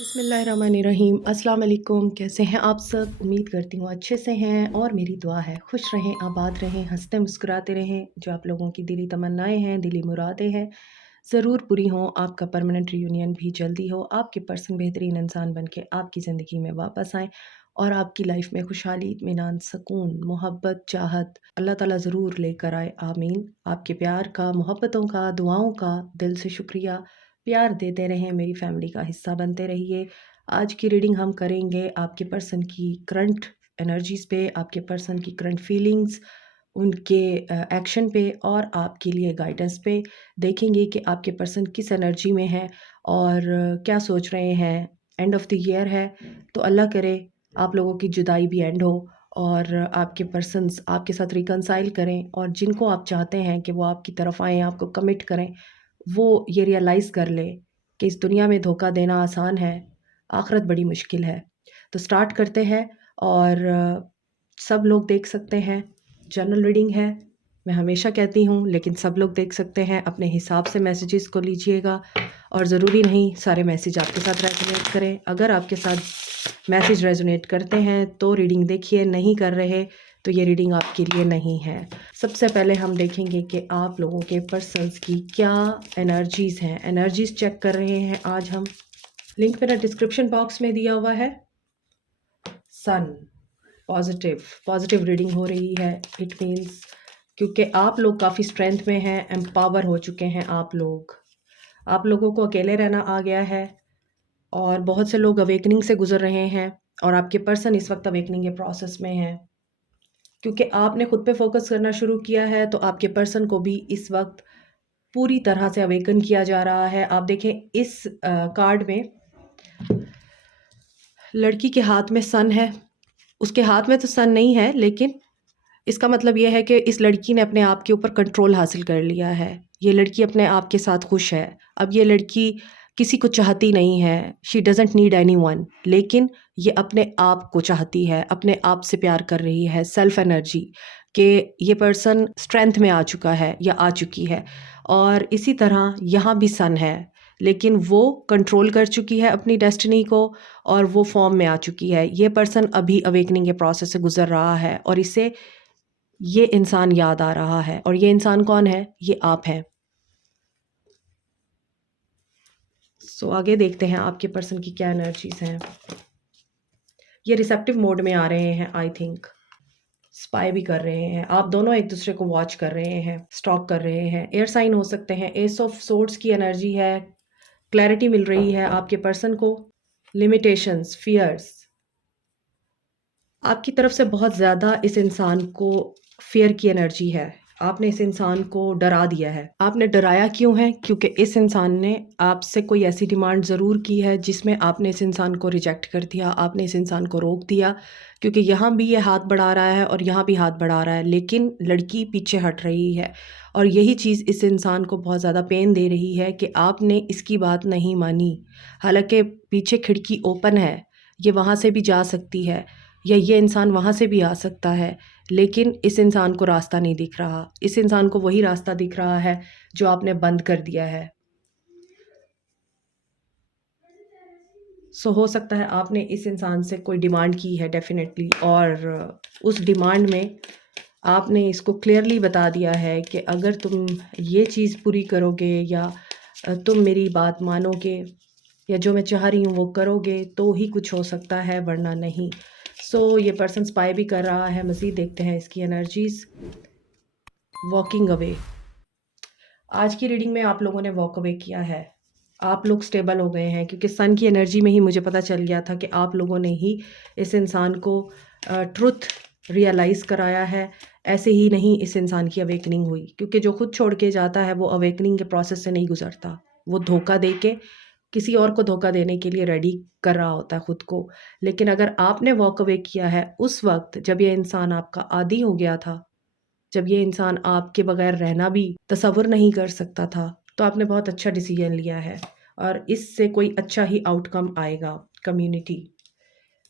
बिस्मिल्लाहिर्रहमानिर्रहीम। अस्सलाम वालेकुम। कैसे हैं आप सब? उम्मीद करती हूँ अच्छे से हैं और मेरी दुआ है खुश रहें, आबाद रहें, हंसते मुस्कुराते रहें। जो आप लोगों की दिली तमन्नाएं हैं, दिली मुरादें हैं, ज़रूर पूरी हों। आपका परमानेंट रियूनियन भी जल्दी हो, आपके पर्सन बेहतरीन इंसान बन के आपकी ज़िंदगी में वापस आएँ और आपकी लाइफ में खुशहाली, इत्मीनान, सकून, मोहब्बत, चाहत अल्लाह ताला ज़रूर लेकर आए। आमीन। आपके प्यार का, मोहब्बतों का, दुआओं का दिल से शुक्रिया। प्यार देते रहें, मेरी फैमिली का हिस्सा बनते रहिए। आज की रीडिंग हम करेंगे आपके पर्सन की करंट एनर्जीज़ पे, आपके पर्सन की करंट फीलिंग्स, उनके एक्शन पे और आपके लिए गाइडेंस पे। देखेंगे कि आपके पर्सन किस एनर्जी में है और क्या सोच रहे हैं। एंड ऑफ द ईयर है, तो अल्लाह करे आप लोगों की जुदाई भी एंड हो और आपके पर्सन्स आपके साथ रिकंसाइल करें और जिनको आप चाहते हैं कि वो आपकी तरफ आएँ, आपको कमिट करें, वो ये रियलाइज़ कर ले कि इस दुनिया में धोखा देना आसान है, आखिरत बड़ी मुश्किल है। तो स्टार्ट करते हैं और सब लोग देख सकते हैं। जनरल रीडिंग है, मैं हमेशा कहती हूँ, लेकिन सब लोग देख सकते हैं। अपने हिसाब से मैसेजेस को लीजिएगा और ज़रूरी नहीं सारे मैसेज आपके साथ रेजोनेट करें। अगर आपके साथ मैसेज रेजोनेट करते हैं तो रीडिंग देखिए, नहीं कर रहे तो ये रीडिंग आपके लिए नहीं है। सबसे पहले हम देखेंगे कि आप लोगों के पर्सन्स की क्या एनर्जीज़ हैं। एनर्जीज़ चेक कर रहे हैं आज हम। लिंक मेरा डिस्क्रिप्शन बॉक्स में दिया हुआ है। सन, पॉजिटिव पॉजिटिव रीडिंग हो रही है। इट मीन्स क्योंकि आप लोग काफ़ी स्ट्रेंथ में हैं, एम्पावर हो चुके हैं आप लोगों को अकेले रहना आ गया है और बहुत से लोग अवेकनिंग से गुजर रहे हैं और आपके पर्सन इस वक्त अवेकनिंग के प्रोसेस में हैं। क्योंकि आपने खुद पे फोकस करना शुरू किया है तो आपके पर्सन को भी इस वक्त पूरी तरह से अवेकन किया जा रहा है। आप देखें इस कार्ड में लड़की के हाथ में सन है, उसके हाथ में तो सन नहीं है, लेकिन इसका मतलब ये है कि इस लड़की ने अपने आप के ऊपर कंट्रोल हासिल कर लिया है। ये लड़की अपने आप के साथ खुश है। अब ये लड़की किसी को चाहती नहीं है, शी डजेंट नीड एनीवन, लेकिन ये अपने आप को चाहती है, अपने आप से प्यार कर रही है। सेल्फ एनर्जी कि ये पर्सन स्ट्रेंथ में आ चुका है या आ चुकी है। और इसी तरह यहाँ भी सन है, लेकिन वो कंट्रोल कर चुकी है अपनी डेस्टिनी को और वो फॉर्म में आ चुकी है। ये पर्सन अभी अवेकनिंग के प्रोसेस से गुजर रहा है और इसे ये इंसान याद आ रहा है। और ये इंसान कौन है? ये आप हैं। सो आगे देखते हैं आपके पर्सन की क्या एनर्जीज हैं। ये रिसेप्टिव मोड में आ रहे हैं, आई थिंक स्पाई भी कर रहे हैं। आप दोनों एक दूसरे को वॉच कर रहे हैं, स्टॉक कर रहे हैं। एयर साइन हो सकते हैं। एस ऑफ सोर्ड्स की एनर्जी है। क्लैरिटी मिल रही है आपके पर्सन को। लिमिटेशंस, फियर्स, आपकी तरफ से बहुत ज़्यादा इस इंसान को फियर की एनर्जी है। आपने इस इंसान को डरा दिया है। आपने डराया क्यों है? क्योंकि इस इंसान ने आपसे कोई ऐसी डिमांड ज़रूर की है जिसमें आपने इस इंसान को रिजेक्ट कर दिया, आपने इस इंसान को रोक दिया। क्योंकि यहाँ भी ये हाथ बढ़ा रहा है और यहाँ भी हाथ बढ़ा रहा है, लेकिन लड़की पीछे हट रही है। और यही चीज़ इस इंसान को बहुत ज़्यादा पेन दे रही है कि आपने इसकी बात नहीं मानी। हालांकि पीछे खिड़की ओपन है, ये वहाँ से भी जा सकती है या ये इंसान वहाँ से भी आ सकता है, लेकिन इस इंसान को रास्ता नहीं दिख रहा। इस इंसान को वही रास्ता दिख रहा है जो आपने बंद कर दिया है। सो हो सकता है आपने इस इंसान से कोई डिमांड की है डेफिनेटली, और उस डिमांड में आपने इसको क्लियरली बता दिया है कि अगर तुम ये चीज़ पूरी करोगे या तुम मेरी बात मानोगे या जो मैं चाह रही हूँ वो करोगे तो ही कुछ हो सकता है, वरना नहीं। सो ये पर्सन स्पाई भी कर रहा है। मज़ीद देखते हैं इसकी एनर्जीज़। वॉकिंग अवे, आज की रीडिंग में आप लोगों ने वॉक अवे किया है। आप लोग स्टेबल हो गए हैं क्योंकि सन की एनर्जी में ही मुझे पता चल गया था कि आप लोगों ने ही इस इंसान को ट्रुथ रियलाइज़ कराया है। ऐसे ही नहीं इस इंसान की अवेकनिंग हुई, क्योंकि जो खुद छोड़ के जाता है वो अवेकनिंग के प्रोसेस से नहीं गुजरता। वो धोखा दे के किसी और को धोखा देने के लिए रेडी कर रहा होता है खुद को। लेकिन अगर आपने वॉक अवे किया है उस वक्त जब ये इंसान आपका आदी हो गया था, जब ये इंसान आपके बगैर रहना भी तसव्वुर नहीं कर सकता था, तो आपने बहुत अच्छा डिसीजन लिया है और इससे कोई अच्छा ही आउटकम आएगा। कम्युनिटी,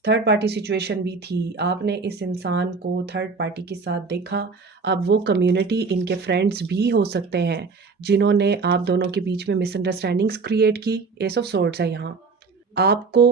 थर्ड पार्टी सिचुएशन भी थी, आपने इस इंसान को थर्ड पार्टी के साथ देखा। अब वो कम्युनिटी, इनके फ्रेंड्स भी हो सकते हैं जिन्होंने आप दोनों के बीच में मिसअंडरस्टैंडिंग्स क्रिएट की। एस ऑफ सोर्ड्स है यहाँ। आपको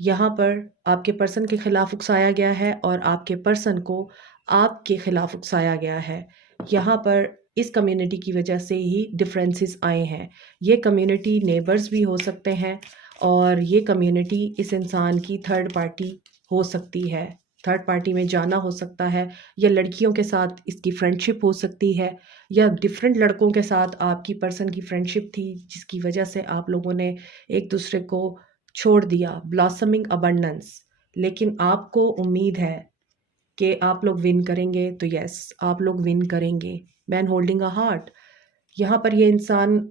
यहाँ पर आपके पर्सन के खिलाफ उकसाया गया है और आपके पर्सन को आपके खिलाफ उकसाया गया है। यहाँ पर इस कम्युनिटी की वजह से ही डिफरेंसेस आए हैं। ये कम्युनिटी नेबर्स भी हो सकते हैं और ये कम्युनिटी इस इंसान की थर्ड पार्टी हो सकती है। थर्ड पार्टी में जाना हो सकता है, या लड़कियों के साथ इसकी फ्रेंडशिप हो सकती है, या डिफरेंट लड़कों के साथ आपकी पर्सन की फ्रेंडशिप थी जिसकी वजह से आप लोगों ने एक दूसरे को छोड़ दिया। Blossoming abundance. लेकिन आपको उम्मीद है कि आप लोग विन करेंगे, तो यस, आप लोग विन करेंगे। Man holding a heart. यहाँ पर ये इंसान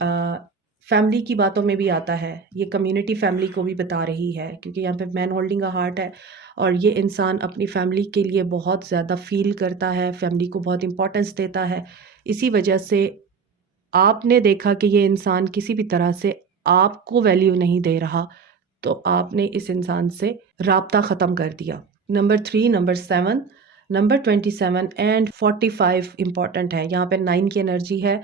फैमिली की बातों में भी आता है। ये कम्युनिटी फैमिली को भी बता रही है, क्योंकि यहाँ पे मैन होल्डिंग अ हार्ट है और ये इंसान अपनी फैमिली के लिए बहुत ज़्यादा फील करता है, फैमिली को बहुत इम्पोर्टेंस देता है। इसी वजह से आपने देखा कि ये इंसान किसी भी तरह से आपको वैल्यू नहीं दे रहा, तो आपने इस इंसान से राब्ता ख़त्म कर दिया। Number 3, number 7, number 27 and 45 important है। यहाँ पे 9 की एनर्जी है,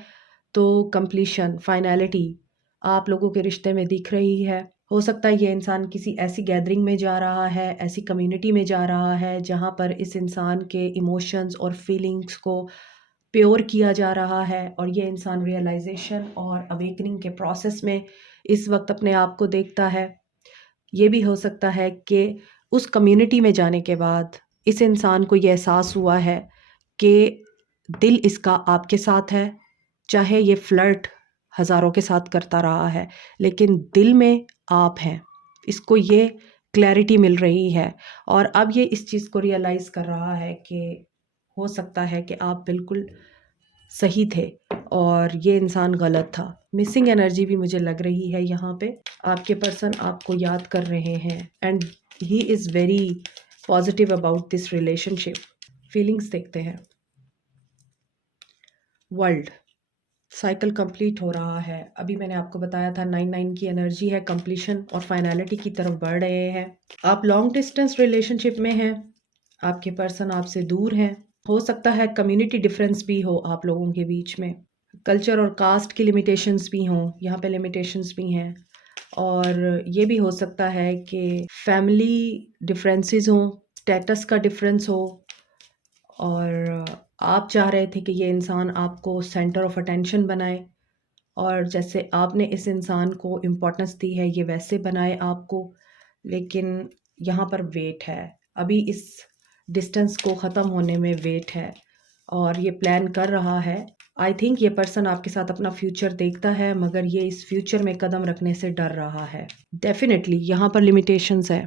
तो कंप्लीशन, फाइनैलिटी आप लोगों के रिश्ते में दिख रही है। हो सकता है ये इंसान किसी ऐसी गैदरिंग में जा रहा है, ऐसी कम्युनिटी में जा रहा है जहाँ पर इस इंसान के इमोशंस और फीलिंग्स को प्योर किया जा रहा है, और ये इंसान रियलाइजेशन और अवेकनिंग के प्रोसेस में इस वक्त अपने आप को देखता है। ये भी हो सकता है कि उस कम्युनिटी में जाने के बाद इस इंसान को ये एहसास हुआ है कि दिल इसका आपके साथ है, चाहे ये फ्लर्ट हज़ारों के साथ करता रहा है, लेकिन दिल में आप हैं। इसको ये क्लैरिटी मिल रही है और अब ये इस चीज़ को रियलाइज़ कर रहा है कि हो सकता है कि आप बिल्कुल सही थे और ये इंसान गलत था। मिसिंग एनर्जी भी मुझे लग रही है यहाँ पे। आपके पर्सन आपको याद कर रहे हैं and he is very positive about this relationship. Feelings देखते हैं। वर्ल्ड साइकिल कंप्लीट हो रहा है। अभी मैंने आपको बताया था 9 की एनर्जी है, कंप्लीशन और फाइनलिटी की तरफ बढ़ रहे हैं। आप लॉन्ग डिस्टेंस रिलेशनशिप में हैं, आपके पर्सन आपसे दूर हैं। हो सकता है कम्युनिटी डिफरेंस भी हो आप लोगों के बीच में, कल्चर और कास्ट की लिमिटेशंस भी हों, यहाँ पे लिमिटेशंस भी हैं, और ये भी हो सकता है कि फैमिली डिफरेंसेस हों, स्टेटस का डिफरेंस हो, और आप चाह रहे थे कि ये इंसान आपको सेंटर ऑफ अटेंशन बनाए, और जैसे आपने इस इंसान को इम्पोर्टेंस दी है ये वैसे बनाए आपको। लेकिन यहाँ पर वेट है, अभी इस डिस्टेंस को ख़त्म होने में वेट है और ये प्लान कर रहा है। आई थिंक ये पर्सन आपके साथ अपना फ्यूचर देखता है, मगर ये इस फ्यूचर में कदम रखने से डर रहा है। डेफिनेटली यहाँ पर लिमिटेशंस है।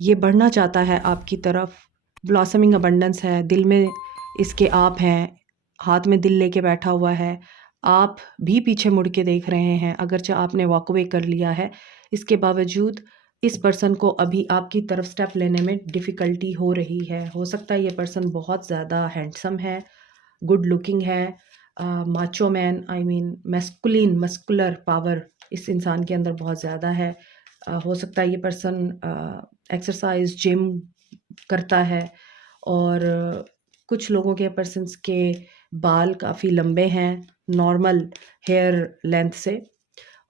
ये बढ़ना चाहता है आपकी तरफ, ब्लॉसमिंग अबंडेंस है, दिल में इसके आप हैं, हाथ में दिल लेके बैठा हुआ है। आप भी पीछे मुड़ के देख रहे हैं, अगरचे आपने वॉक अवे कर लिया है, इसके बावजूद इस पर्सन को अभी आपकी तरफ स्टेप लेने में डिफ़िकल्टी हो रही है। हो सकता है ये पर्सन बहुत ज़्यादा हैंडसम है, गुड लुकिंग है, macho man, I mean masculine, muscular power इस इंसान के अंदर बहुत ज़्यादा है। हो सकता है ये पर्सन एक्सरसाइज, जिम करता है, और कुछ लोगों के पर्सन्स के बाल काफ़ी लंबे हैं नॉर्मल हेयर लेंथ से,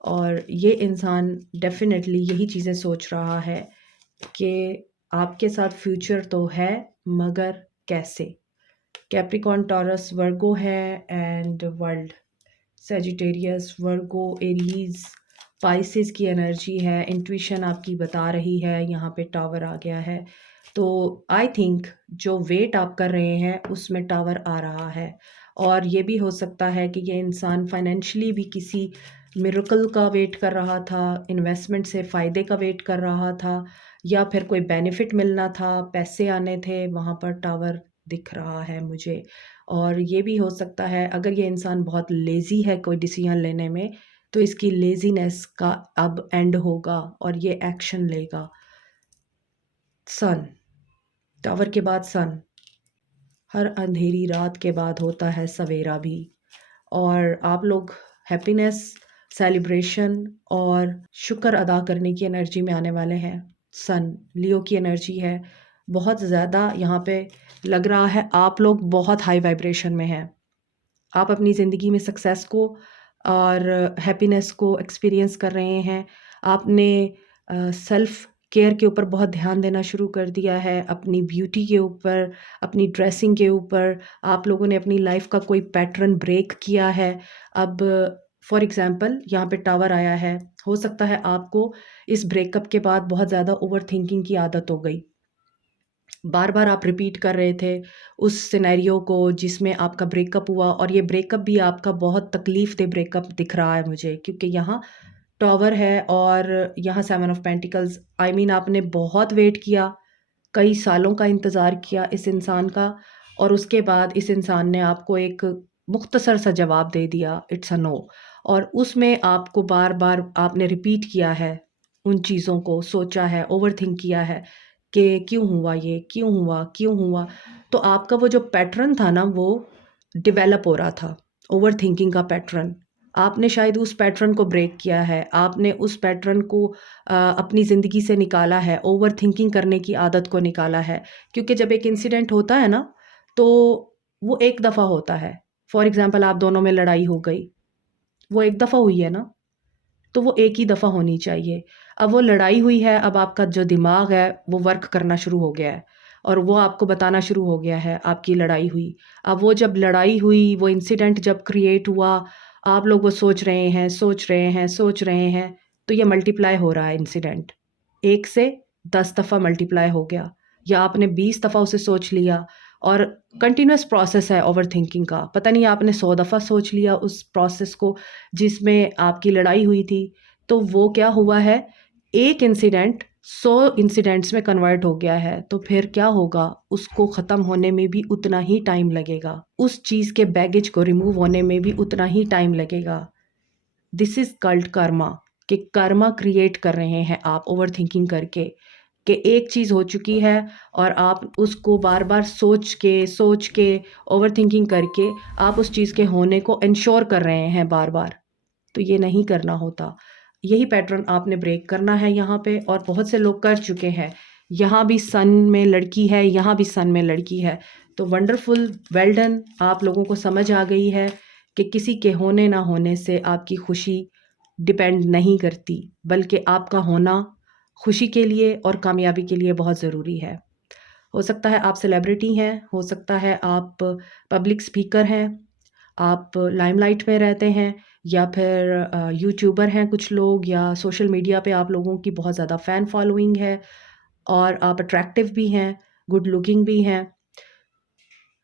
और ये इंसान डेफिनेटली यही चीज़ें सोच रहा है कि आपके साथ फ्यूचर तो है, मगर कैसे। कैप्रिकॉर्न, टॉरस, वर्गो है, and world Sagittarius, Virgo, Aries, Pisces की एनर्जी है। इंट्यूशन आपकी बता रही है, यहाँ पे टावर आ गया है, तो आई थिंक जो वेट आप कर रहे हैं उसमें टावर आ रहा है। और ये भी हो सकता है कि ये इंसान फाइनेंशियली भी किसी मिरेकल का वेट कर रहा था, इन्वेस्टमेंट से फ़ायदे का वेट कर रहा था, या फिर कोई बेनिफिट मिलना था, पैसे आने थे, वहाँ पर टावर दिख रहा है मुझे। और ये भी हो सकता है अगर ये इंसान बहुत लेज़ी है कोई डिसीजन लेने में, तो इसकी लेज़ीनेस का अब एंड होगा और ये एक्शन लेगा। सन, टावर के बाद सन, हर अंधेरी रात के बाद होता है सवेरा भी, और आप लोग हैप्पीनेस, सेलिब्रेशन और शुक्र अदा करने की एनर्जी में आने वाले हैं। सन लियो की एनर्जी है, बहुत ज़्यादा यहाँ पे लग रहा है आप लोग बहुत हाई वाइब्रेशन में हैं। आप अपनी ज़िंदगी में सक्सेस को और हैप्पीनेस को एक्सपीरियंस कर रहे हैं। आपने सेल्फ केयर के ऊपर बहुत ध्यान देना शुरू कर दिया है, अपनी ब्यूटी के ऊपर, अपनी ड्रेसिंग के ऊपर। आप लोगों ने अपनी लाइफ का कोई पैटर्न ब्रेक किया है। अब फॉर एग्ज़ाम्पल यहाँ पे टावर आया है, हो सकता है आपको इस ब्रेकअप के बाद बहुत ज़्यादा ओवरथिंकिंग की आदत हो गई। बार-बार आप रिपीट कर रहे थे उस सिनेरियो को जिसमें आपका ब्रेकअप हुआ, और ये ब्रेकअप भी आपका बहुत तकलीफ़देह ब्रेकअप दिख रहा है मुझे, क्योंकि यहाँ टॉवर है और यहाँ 7 ऑफ पेंटिकल्स। आई मीन आपने बहुत वेट किया, कई सालों का इंतज़ार किया इस इंसान का, और उसके बाद इस इंसान ने आपको एक मुख्तसर सा जवाब दे दिया, इट्स अ नो। और उसमें आपको बार-बार आपने रिपीट किया है, उन चीज़ों को सोचा है, ओवरथिंक किया है कि क्यों हुआ ये? क्यों हुआ? क्यों हुआ? तो आपका वो जो पैटर्न था ना, वो डेवलप हो रहा था, ओवरथिंकिंग का पैटर्न। आपने शायद उस पैटर्न को ब्रेक किया है, आपने उस पैटर्न को अपनी ज़िंदगी से निकाला है, ओवरथिंकिंग करने की आदत को निकाला है। क्योंकि जब एक इंसिडेंट होता है ना, तो वो एक दफ़ा होता है। फॉर एग्ज़ाम्पल आप दोनों में लड़ाई हो गई, वो एक दफ़ा हुई है ना, तो वो एक ही दफ़ा होनी चाहिए। अब वो लड़ाई हुई है, अब आपका जो दिमाग है वो वर्क करना शुरू हो गया है, और वो आपको बताना शुरू हो गया है आपकी लड़ाई हुई। अब वो जब लड़ाई हुई, वो इंसिडेंट जब क्रिएट हुआ, आप लोग वो सोच रहे हैं, सोच रहे हैं, सोच रहे हैं, तो ये मल्टीप्लाई हो रहा है इंसिडेंट। 1 से 10 दफ़ा मल्टीप्लाई हो गया, या आपने 20 दफ़ा उसे सोच लिया, और कंटिन्यूअस प्रोसेस है ओवरथिंकिंग का। पता नहीं आपने 100 दफ़ा सोच लिया उस प्रोसेस को जिसमें आपकी लड़ाई हुई थी। तो वो क्या हुआ है, एक इंसिडेंट 100 इंसिडेंट्स में कन्वर्ट हो गया है, तो फिर क्या होगा, उसको ख़त्म होने में भी उतना ही टाइम लगेगा। उस चीज़ के बैगेज को रिमूव होने में भी उतना ही टाइम लगेगा। दिस इज़ कॉल्ड कर्मा, कि कर्मा क्रिएट कर रहे हैं आप ओवरथिंकिंग करके, कि एक चीज़ हो चुकी है और आप उसको बार-बार सोच के ओवरथिंकिंग करके आप उस चीज़ के होने को एन्श्योर कर रहे हैं बार-बार। तो ये नहीं करना होता। यही पैटर्न आपने ब्रेक करना है यहाँ पे, और बहुत से लोग कर चुके हैं। यहाँ भी सन में लड़की है, यहाँ भी सन में लड़की है। तो वंडरफुल, वेल डन, आप लोगों को समझ आ गई है कि किसी के होने ना होने से आपकी खुशी डिपेंड नहीं करती, बल्कि आपका होना खुशी के लिए और कामयाबी के लिए बहुत ज़रूरी है। हो सकता है आप सेलिब्रिटी हैं, हो सकता है आप पब्लिक स्पीकर हैं, आप लाइमलाइट में रहते हैं, या फिर यूट्यूबर हैं कुछ लोग, या सोशल मीडिया पे आप लोगों की बहुत ज़्यादा फ़ैन फॉलोइंग है, और आप अट्रैक्टिव भी हैं, गुड लुकिंग भी हैं।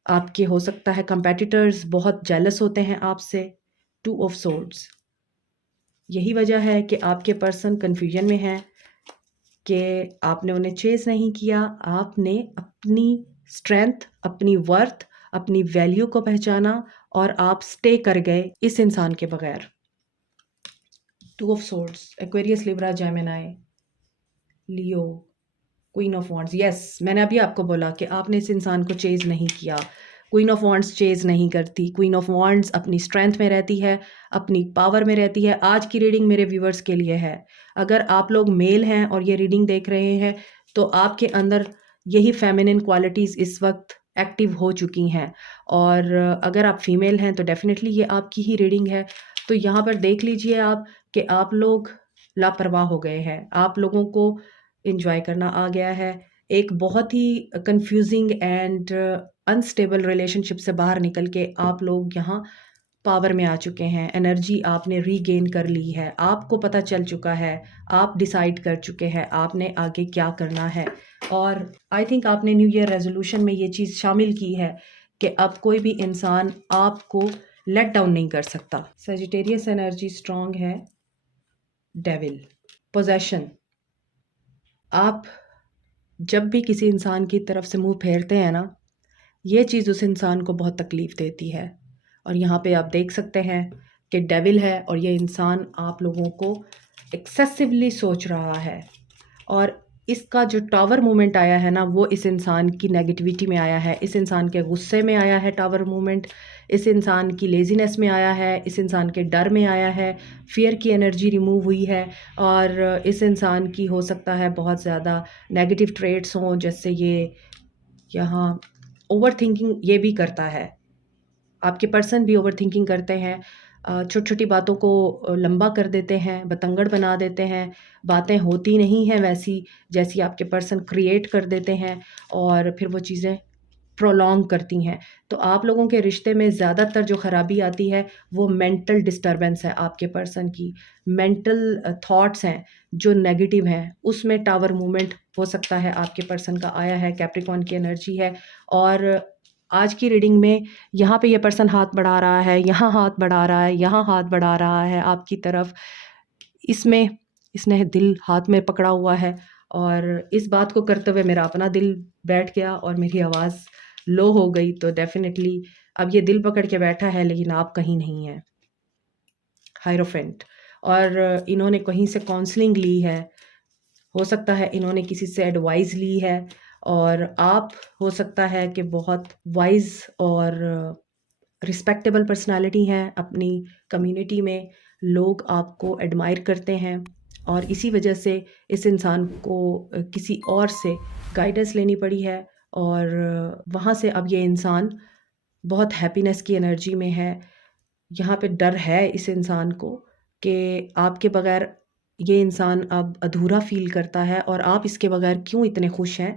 आपके हो सकता है कॉम्पिटिटर्स बहुत जेलस होते हैं आपसे। 2 ऑफ सोर्ड्स, यही वजह है कि आपके पर्सन कन्फ्यूजन में हैं कि आपने उन्हें चेज़ नहीं किया, आपने अपनी स्ट्रेंथ, अपनी वर्थ, अपनी वैल्यू को पहचाना, और आप स्टे कर गए इस इंसान के बगैर। 2 of swords, Aquarius, Libra, Gemini, Leo, queen of wands. Yes, मैंने अभी आपको बोला कि आपने इस इंसान को चेज़ नहीं किया। क्वीन ऑफ वॉन्ड्स चेज़ नहीं करती। क्वीन ऑफ वॉन्ड्स अपनी स्ट्रेंथ में रहती है, अपनी पावर में रहती है। आज की रीडिंग मेरे व्यूअर्स के लिए है। अगर आप लोग मेल हैं और ये रीडिंग देख रहे हैं, तो आपके अंदर यही फेमिनिन क्वालिटीज़ इस वक्त एक्टिव हो चुकी हैं, और अगर आप फीमेल हैं तो डेफ़िनेटली ये आपकी ही रीडिंग है। तो यहाँ पर देख लीजिए आप कि आप लोग लापरवाह हो गए हैं। आप लोगों को एन्जॉय करना आ गया है। एक बहुत ही कन्फ्यूज़िंग एंड अनस्टेबल रिलेशनशिप से बाहर निकल के आप लोग यहाँ पावर में आ चुके हैं। एनर्जी आपने रीगेन कर ली है। आपको पता चल चुका है, आप डिसाइड कर चुके हैं आपने आगे क्या करना है। और आई थिंक आपने न्यू ईयर रेज़ोल्यूशन में ये चीज़ शामिल की है कि अब कोई भी इंसान आपको लेट डाउन नहीं कर सकता। सजिटेरियस एनर्जी स्ट्रॉन्ग है। डेविल, पोज़ेशन। आप जब भी किसी इंसान की तरफ से मुँह फेरते हैं ना, ये चीज़ उस इंसान को बहुत तकलीफ़ देती है। और यहाँ पे आप देख सकते हैं कि डेविल है, और ये इंसान आप लोगों को एक्सेसिवली सोच रहा है, और इसका जो टावर मूवमेंट आया है ना, वो इस इंसान की नेगेटिविटी में आया है, इस इंसान के गुस्से में आया है टावर मूवमेंट, इस इंसान की लेज़ीनेस में आया है, इस इंसान के डर में आया है, फ़ियर की एनर्जी रिमूव हुई है, और इस इंसान की हो सकता है बहुत ज़्यादा नेगेटिव ट्रेट्स हों, जैसे ये यहाँ ओवरथिंकिंग ये भी करता है। आपके पर्सन भी ओवरथिंकिंग करते हैं। छोटी-छोटी बातों को लंबा कर देते हैं, बतंगड़ बना देते हैं, बातें होती नहीं हैं वैसी जैसी आपके पर्सन क्रिएट कर देते हैं और फिर वो चीज़ें प्रोलॉन्ग करती हैं। तो आप लोगों के रिश्ते में ज़्यादातर जो ख़राबी आती है, वो मेंटल डिस्टर्बेंस है आपके पर्सन की। मेंटल थॉट्स हैं, जो नेगेटिव हैं, उसमें टावर मूवमेंट हो सकता है आपके पर्सन का आया है, कैप्रिकॉर्न की एनर्जी है और आज की रीडिंग में यहाँ पे ये पर्सन हाथ बढ़ा रहा है, यहाँ हाथ बढ़ा रहा है, यहाँ हाथ बढ़ा रहा है आपकी तरफ। इसमें इसने दिल हाथ में पकड़ा हुआ है और इस बात को करते हुए मेरा अपना दिल बैठ गया और मेरी आवाज़ लो हो गई। तो डेफ़िनेटली अब ये दिल पकड़ के बैठा है लेकिन आप कहीं नहीं हैं। हायरोफेंट और इन्होंने कहीं से काउंसलिंग ली है। हो सकता है इन्होंने किसी से एडवाइस ली है और आप हो सकता है कि बहुत वाइज़ और रिस्पेक्टेबल पर्सनालिटी हैं अपनी कम्युनिटी में। लोग आपको एडमायर करते हैं और इसी वजह से इस इंसान को किसी और से गाइडेंस लेनी पड़ी है और वहाँ से अब ये इंसान बहुत हैप्पीनेस की एनर्जी में है। यहाँ पे डर है इस इंसान को कि आपके बगैर ये इंसान अब अधूरा फ़ील करता है और आप इसके बगैर क्यों इतने खुश हैं।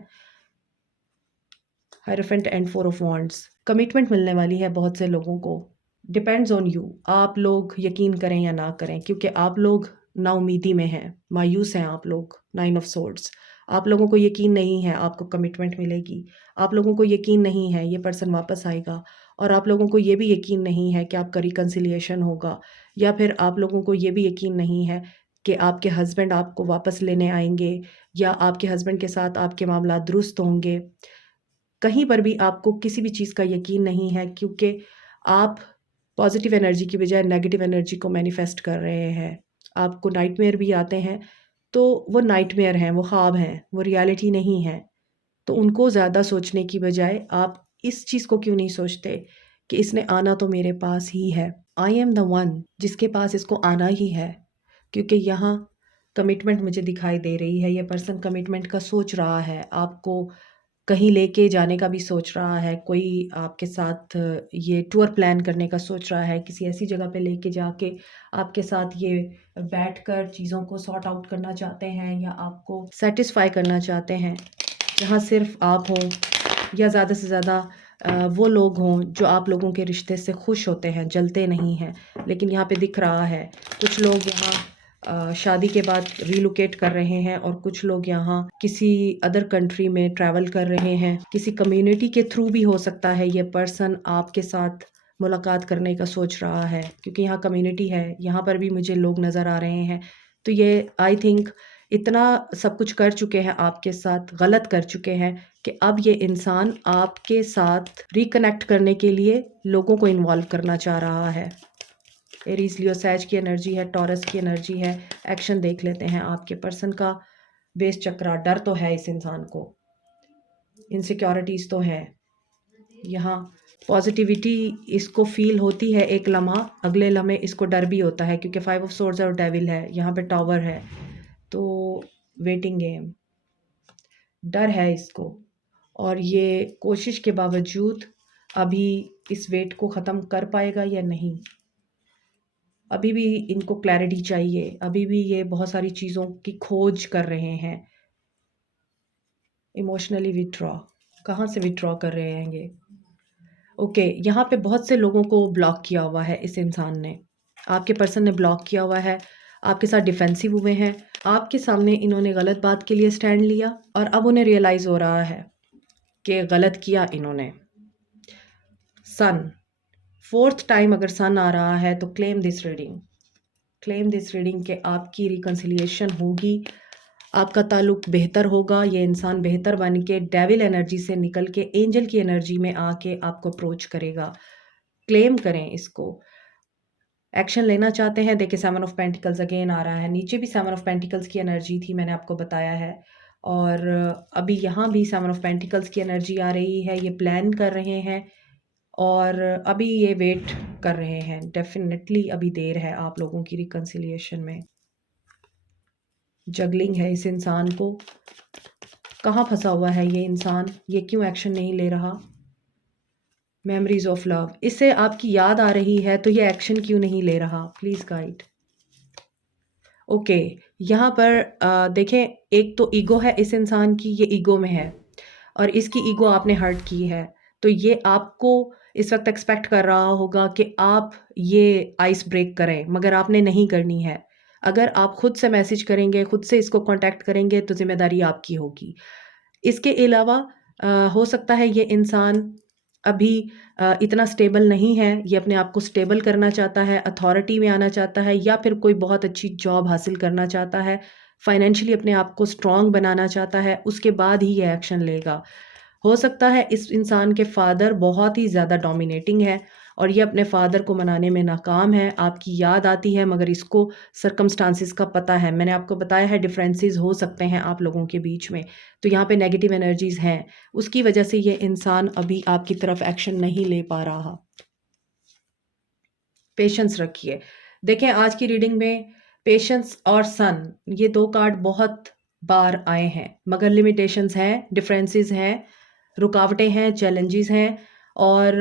Hierophant and 4 of wands, commitment मिलने वाली है बहुत से लोगों को। डिपेंड्स ऑन यू, आप लोग यकीन करें या ना करें क्योंकि आप लोग नाउमीदी में हैं, मायूस हैं आप लोग। 9 ऑफ सोर्ड्स, आप लोगों को यकीन नहीं है आपको कमिटमेंट मिलेगी। आप लोगों को यकीन नहीं है ये पर्सन वापस आएगा और आप लोगों को ये भी यकीन नहीं है कि आपका रिकन्सिलिएशन होगा या फिर आप लोगों को ये भी यकीन नहीं है कि आपके हस्बैंड आपको वापस लेने आएँगे या आपके हस्बैंड के साथ आपके मामला दुरुस्त होंगे। कहीं पर भी आपको किसी भी चीज़ का यकीन नहीं है क्योंकि आप पॉजिटिव एनर्जी की बजाय नेगेटिव एनर्जी को मैनिफेस्ट कर रहे हैं। आपको नाइटमेयर भी आते हैं, तो वो नाइटमेयर हैं, वो ख्वाब हैं, वो रियलिटी नहीं है। तो उनको ज़्यादा सोचने की बजाय आप इस चीज़ को क्यों नहीं सोचते कि इसने आना तो मेरे पास ही है। आई एम द वन जिसके पास इसको आना ही है क्योंकि यहाँ कमिटमेंट मुझे दिखाई दे रही है। ये पर्सन कमिटमेंट का सोच रहा है, आपको कहीं लेके जाने का भी सोच रहा है, कोई आपके साथ ये टूर प्लान करने का सोच रहा है, किसी ऐसी जगह पे लेके जाके आपके साथ ये बैठकर चीज़ों को सॉर्ट आउट करना चाहते हैं या आपको सैटिस्फाई करना चाहते हैं, जहाँ सिर्फ आप हों या ज़्यादा से ज़्यादा वो लोग हों जो आप लोगों के रिश्ते से खुश होते हैं, जलते नहीं हैं। लेकिन यहाँ पे दिख रहा है कुछ लोग यहाँ शादी के बाद रिलोकेट कर रहे हैं और कुछ लोग यहाँ किसी अदर कंट्री में ट्रैवल कर रहे हैं। किसी कम्युनिटी के थ्रू भी हो सकता है ये पर्सन आपके साथ मुलाकात करने का सोच रहा है क्योंकि यहाँ कम्युनिटी है, यहाँ पर भी मुझे लोग नज़र आ रहे हैं। तो ये आई थिंक इतना सब कुछ कर चुके हैं आपके साथ, गलत कर चुके हैं कि अब ये इंसान आपके साथ रिकनेक्ट करने के लिए लोगों को इन्वॉल्व करना चाह रहा है। एरीज लियो सैज की एनर्जी है, टॉरस की एनर्जी है। एक्शन देख लेते हैं आपके पर्सन का। बेस चक्रा, डर तो है इस इंसान को, इनसिक्योरिटीज़ तो है। यहाँ पॉजिटिविटी इसको फील होती है एक लम्हा, अगले लम्हे इसको डर भी होता है क्योंकि 5 ऑफ सोर्ड्स और डेविल है, यहाँ पे टावर है। तो वेटिंग गेम, डर है इसको और ये कोशिश के बावजूद अभी इस वेट को ख़त्म कर पाएगा या नहीं। अभी भी इनको क्लैरिटी चाहिए, अभी भी ये बहुत सारी चीज़ों की खोज कर रहे हैं। इमोशनली विथड्रॉ, कहाँ से विथड्रॉ कर रहे हैं ये? ओके, यहाँ पे बहुत से लोगों को ब्लॉक किया हुआ है इस इंसान ने। आपके पर्सन ने ब्लॉक किया हुआ है, आपके साथ डिफेंसिव हुए हैं। आपके सामने इन्होंने गलत बात के लिए स्टैंड लिया और अब उन्हें रियलाइज़ हो रहा है कि गलत किया इन्होंने। सन, 4th टाइम अगर सन आ रहा है तो claim this reading, claim this reading कि आपकी रिकन्सिलिएशन होगी, आपका ताल्लुक बेहतर होगा। ये इंसान बेहतर बन के डेविल एनर्जी से निकल के एंजल की एनर्जी में आके आपको अप्रोच करेगा। क्लेम करें इसको। एक्शन लेना चाहते हैं, देखिए 7 ऑफ पेंटिकल्स अगेन आ रहा है। नीचे भी 7 ऑफ पेंटिकल्स की एनर्जी थी, मैंने आपको बताया है। और अभी यहाँ भी 7 ऑफ पेंटिकल्स की एनर्जी आ रही है। ये प्लान कर रहे हैं और अभी ये वेट कर रहे हैं। डेफिनेटली अभी देर है आप लोगों की रिकन्सिलिएशन में। जगलिंग है इस इंसान को, कहाँ फंसा हुआ है ये इंसान, ये क्यों एक्शन नहीं ले रहा? मेमोरीज ऑफ लव, इससे आपकी याद आ रही है तो ये एक्शन क्यों नहीं ले रहा? Please guide. ओके, यहाँ पर देखें, एक तो ईगो है इस इंसान की, ये ईगो में है और इसकी ईगो आपने हर्ट की है। तो ये आपको इस वक्त एक्सपेक्ट कर रहा होगा कि आप ये आइस ब्रेक करें, मगर आपने नहीं करनी है। अगर आप खुद से मैसेज करेंगे, खुद से इसको कांटेक्ट करेंगे तो ज़िम्मेदारी आपकी होगी। इसके अलावा हो सकता है ये इंसान अभी इतना स्टेबल नहीं है, ये अपने आप को स्टेबल करना चाहता है, अथॉरिटी में आना चाहता है या फिर कोई बहुत अच्छी जॉब हासिल करना चाहता है, फाइनेंशियली अपने आप को स्ट्रॉन्ग बनाना चाहता है, उसके बाद ही ये एक्शन लेगा। हो सकता है इस इंसान के फादर बहुत ही ज़्यादा डोमिनेटिंग है और ये अपने फादर को मनाने में नाकाम है। आपकी याद आती है मगर इसको सर्कमस्टांसिस का पता है। मैंने आपको बताया है डिफरेंसेस हो सकते हैं आप लोगों के बीच में। तो यहाँ पे नेगेटिव एनर्जीज़ हैं। उसकी वजह से ये इंसान अभी आपकी तरफ एक्शन नहीं ले पा रहा। पेशेंस रखिए। देखें, आज की रीडिंग में पेशेंस और सन, ये 2 कार्ड बहुत बार आए हैं, मगर लिमिटेशंस हैं, डिफरेंसेस हैं, रुकावटें हैं, चैलेंजेस हैं और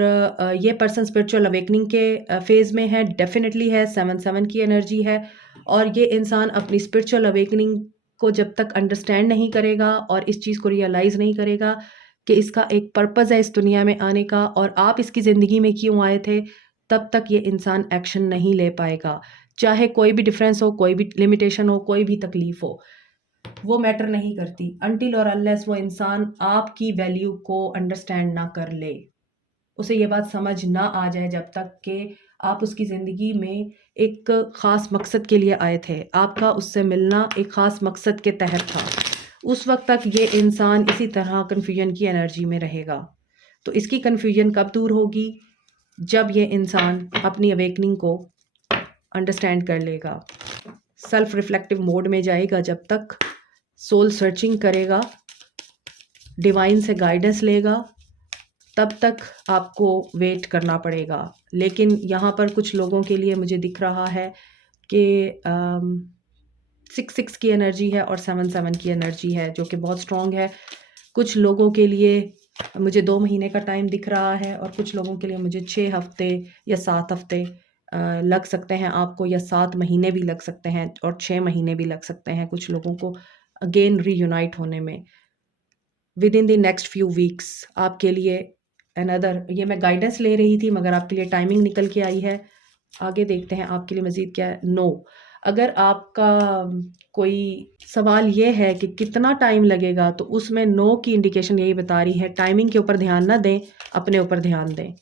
ये पर्सन स्पिरिचुअल अवेकनिंग के फेज़ में है, डेफिनेटली है, 7-7 की एनर्जी है और ये इंसान अपनी स्पिरिचुअल अवेकनिंग को जब तक अंडरस्टैंड नहीं करेगा और इस चीज़ को रियलाइज़ नहीं करेगा कि इसका एक पर्पज़ है इस दुनिया में आने का और आप इसकी ज़िंदगी में क्यों आए थे, तब तक ये इंसान एक्शन नहीं ले पाएगा। चाहे कोई भी डिफरेंस हो, कोई भी लिमिटेशन हो, कोई भी तकलीफ हो, वो मैटर नहीं करती अनटिल और अनलेस वो इंसान आपकी वैल्यू को अंडरस्टैंड ना कर ले, उसे ये बात समझ ना आ जाए जब तक कि आप उसकी ज़िंदगी में एक ख़ास मकसद के लिए आए थे, आपका उससे मिलना एक ख़ास मकसद के तहत था। उस वक्त तक ये इंसान इसी तरह कन्फ्यूजन की एनर्जी में रहेगा। तो इसकी कन्फ्यूजन कब दूर होगी? जब ये इंसान अपनी अवेकनिंग को अंडरस्टैंड कर लेगा, सेल्फ रिफ्लेक्टिव मोड में जाएगा, जब तक सोल सर्चिंग करेगा, डिवाइन से गाइडेंस लेगा, तब तक आपको वेट करना पड़ेगा। लेकिन यहाँ पर कुछ लोगों के लिए मुझे दिख रहा है कि 6-6 की एनर्जी है और 7-7 की एनर्जी है जो कि बहुत स्ट्रॉन्ग है। कुछ लोगों के लिए मुझे 2 महीने का टाइम दिख रहा है और कुछ लोगों के लिए मुझे 6 हफ्ते या 7 हफ्ते लग सकते हैं आपको, या 7 महीने भी लग सकते हैं और 6 महीने भी लग सकते हैं कुछ लोगों को अगेन रीयूनाइट होने में। With in the next few weeks आपके लिए अनदर, ये मैं गाइडेंस ले रही थी मगर आपके लिए टाइमिंग निकल के आई है। आगे देखते हैं आपके लिए मज़ीद क्या है। नो, अगर आपका कोई सवाल ये है कि कितना टाइम लगेगा, तो उसमें नो की इंडिकेशन यही बता रही है, टाइमिंग के ऊपर ध्यान ना दें, अपने ऊपर ध्यान दें।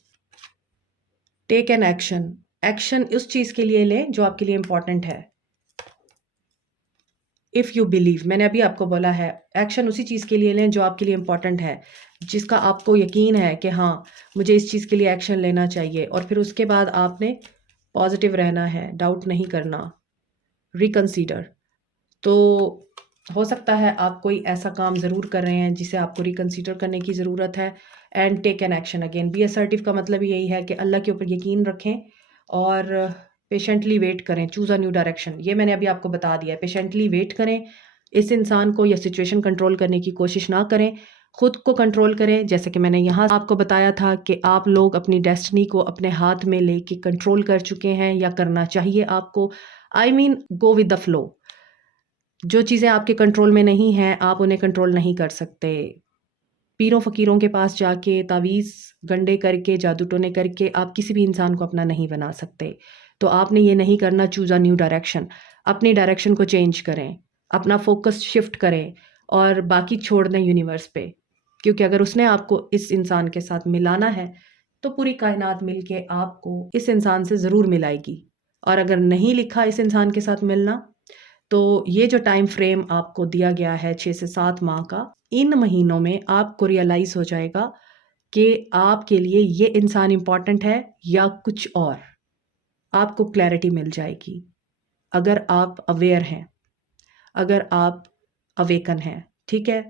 टेक एन एक्शन, एक्शन उस चीज़ के लिए लें जो आपके लिए इम्पॉर्टेंट है। इफ़ यू बिलीव, मैंने अभी आपको बोला है, एक्शन उसी चीज़ के लिए लें जो आपके लिए इम्पॉर्टेंट है, जिसका आपको यकीन है कि हाँ, मुझे इस चीज़ के लिए एक्शन लेना चाहिए, और फिर उसके बाद आपने पॉजिटिव रहना है, डाउट नहीं करना, रिकंसीडर। तो हो सकता है आप कोई ऐसा काम ज़रूर कर रहे हैं जिसे आपको रिकंसीडर करने की ज़रूरत है। And take an action again, be assertive का मतलब यही है कि अल्लाह के ऊपर यकीन रखें और पेशेंटली वेट करें, चूज़ अ न्यू डायरेक्शन। ये मैंने अभी आपको बता दिया है, पेशेंटली वेट करें, इस इंसान को या सिचुएशन कंट्रोल करने की कोशिश ना करें, खुद को कंट्रोल करें। जैसे कि मैंने यहाँ आपको बताया था कि आप लोग अपनी डेस्टिनी को अपने हाथ में लेके कंट्रोल कर चुके हैं या करना चाहिए आपको। I mean go with the flow. जो चीज़ें आपके कंट्रोल में नहीं हैं, आप उन्हें कंट्रोल नहीं कर सकते। पीरों फ़कीरों के पास जाके तावीज़ गंडे करके, जादू टोने करके आप किसी भी इंसान को अपना नहीं बना सकते। तो आपने ये नहीं करना, चूज़ अ न्यू डायरेक्शन। अपनी डायरेक्शन को चेंज करें, अपना फ़ोकस शिफ्ट करें और बाकी छोड़ दें यूनिवर्स पे। क्योंकि अगर उसने आपको इस इंसान के साथ मिलाना है, तो पूरी कायनात मिल के आपको इस इंसान से ज़रूर मिलाएगी। और अगर नहीं लिखा इस इंसान के साथ मिलना, तो ये जो टाइम फ्रेम आपको दिया गया है 6 से 7 माह का, इन महीनों में आपको रियलाइज़ हो जाएगा कि आपके लिए ये इंसान इम्पॉर्टेंट है या कुछ और। आपको क्लैरिटी मिल जाएगी अगर आप अवेयर हैं, अगर आप अवेकन हैं। ठीक है?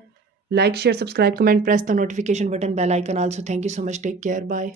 Like, share, subscribe, comment, press the notification button, bell icon also. Thank you so much, take care, bye.